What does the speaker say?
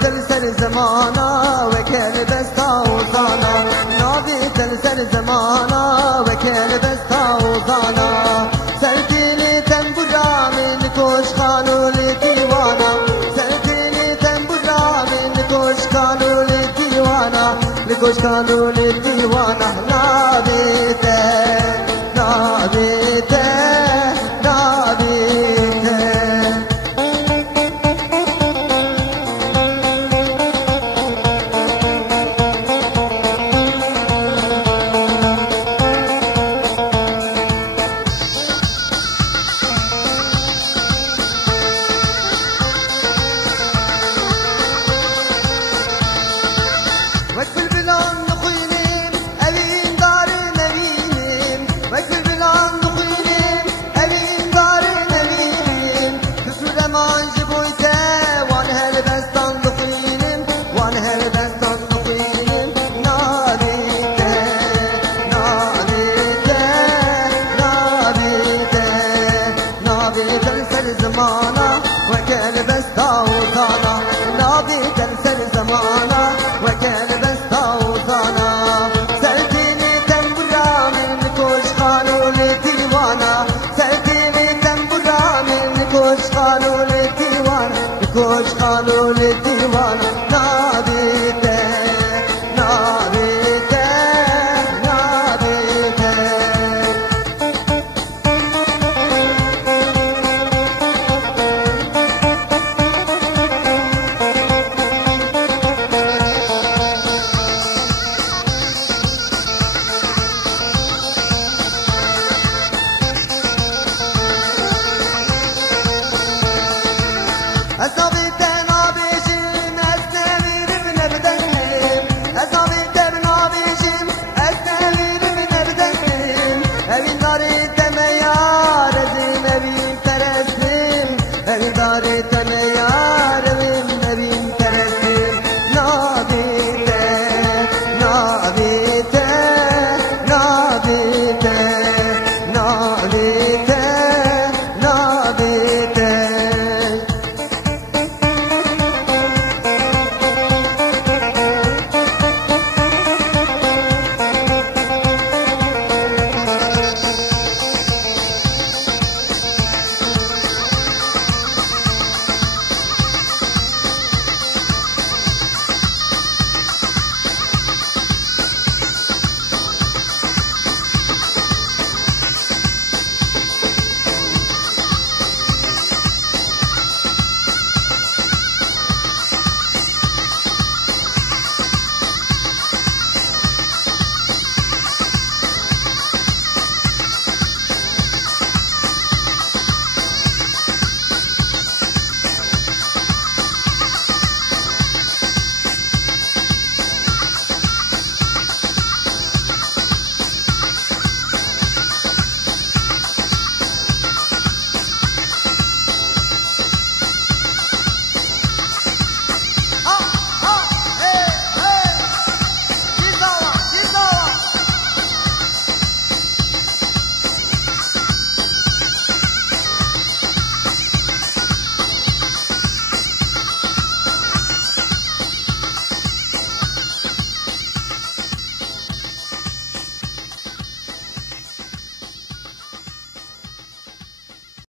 تلسل زمانا وكان بستا وزانا نابي تلسل زمانا وكان بستا وزانا سلتيني تنبرا من كوش خانو لديوانا سلتيني تنبرا من كوش خانو لديوانا لكوش خانو لديوانا نابيته نابيته زمانا وكان بستا وزانا نابي تنسل زمانا وكان بستا وزانا سلتيني تنبرا من كوش خانو لديوانا سلتيني تنبرا من كوش خانو لديوانا كوش خانو لديوانا نابيته نابيته نابيته That's not